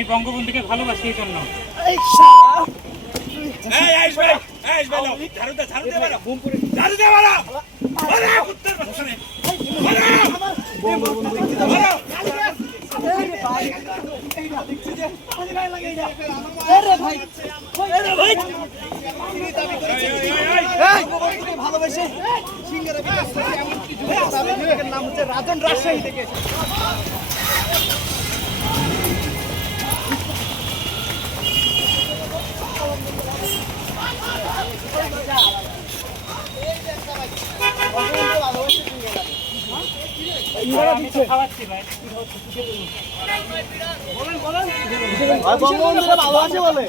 আমি বঙ্গবন্ধুকে ভালোবাসি এই জন্য। ভালোবাসে নাম হচ্ছে রাজন, রাজশাহী থেকে। আমি তো খাওয়াচ্ছি ভাই। বঙ্গবন্ধুরা ভালোবাসে বলে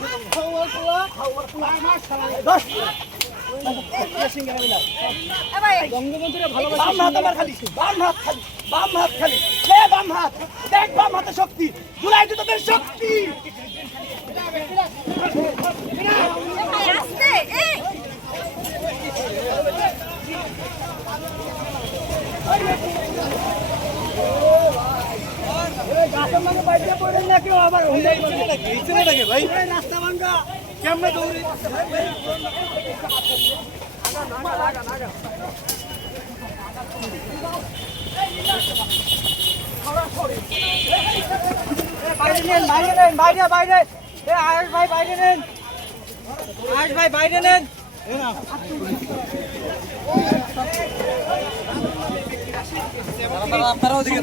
বঙ্গবন্ধুরা ভালোবাসে। বাম হাত আমার খালি, বাম হাত খালি, বাম হাত খালি, বাম হাত দেখ, বাম হাতে শক্তি, জুলাই তোদের শক্তি। রাস্তা ভাঙ্গা কেমনে দৌড়ে বাইরে বাইরে আয়েশ ভাই বাইরে নেন, আয়েশ ভাই বাইরে নেন। আপনারাও দিকে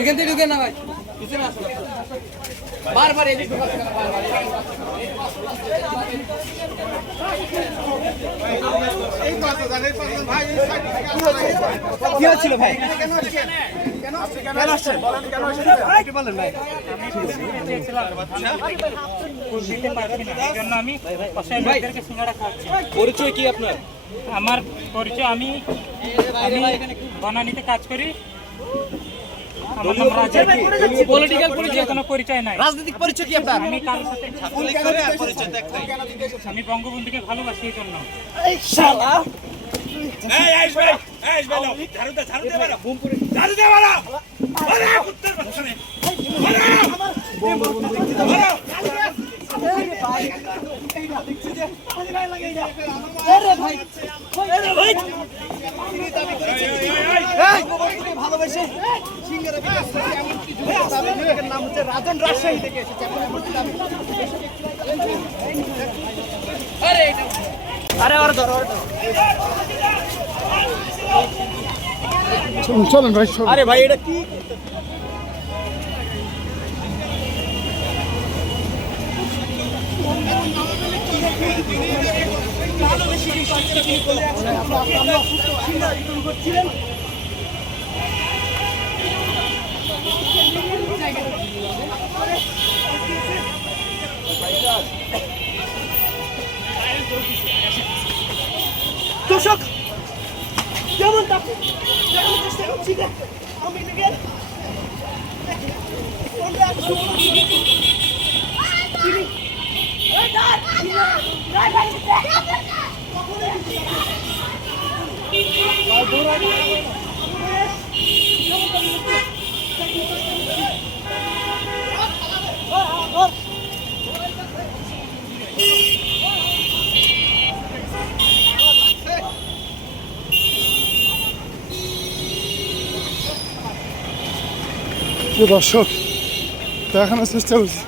এখান থেকে ঢুকে না ভাই, বারবার কি হচ্ছিল ভাই? পরিচয় কি আপনার? আমার পরিচয়, আমি বনানীতে কাজ করি। আমার নাম রাজা। পলিটিক্যাল পরিচয় কোনো পরিচয় নাই। রাজনৈতিক পরিচয় কি আপনার? আমি কারোর সাথে আমি বঙ্গবন্ধুকে ভালোবাসি এই জন্য। ভালোবাসে নাম হচ্ছে রাজন, রাজশাহী থেকে এসেছে। আরে ওর ধর, চলেন ভাই। আরে ভাই এটা কি? দর্শক যেমন চেষ্টা করছি আমি দর্শক দেখানোর চেষ্টা করছি।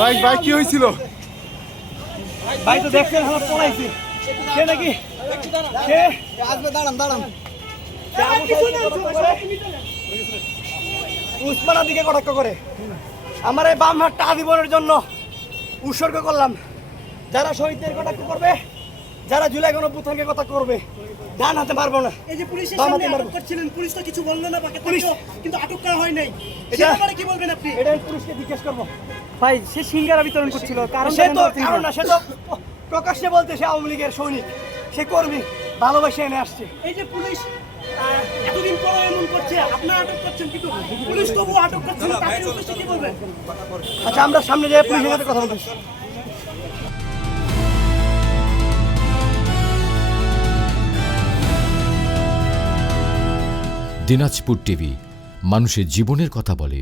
ভাই ভাই কি হয়েছিল? ভাই তো দেখছেন আমার পড়াইছে সে নাকি আসবে। দাঁড়ান দাঁড়ান, উসমানের দিকে কটাক্ষ করে আমার এই বাম হাতটা আজীবনের জন্য উৎসর্গ করলাম। যারা শহীদদের কটাক্ষ করবে, যারা জুলাই গণঅভ্যুত্থানকে কথা করবে, ডান হাতে মারবো না। এই যে পুলিশের সামনে আটক করছিলেন, পুলিশ তো কিছু বললো না, পুলিশ কিন্তু আটক করা হয় নাই। এটা মানে কি বলবেন আপনি? এটা পুলিশকে জিজ্ঞেস করব। ভাই সে সিঙ্গারা বিতরণ করছিল, কারণ সে তো কারণ না, সে তো প্রকাশ্যে বলতে সে আওয়ামী লীগের সৈনিক, সে কর্মী। ভালোবাসে এনে আসছে। এই যে পুলিশ এতদিন পরে এমন করছে, আপনারা আটক করছেন কিন্তু পুলিশ তবু আটক করছে না, তাকে উদ্দেশ্যে কি বলবেন? আচ্ছা, আমরা সামনে যাই, পুলিশের সাথে কথা বলতেছি। দিনাজপুর টিভি, মানুষের জীবনের কথা বলে।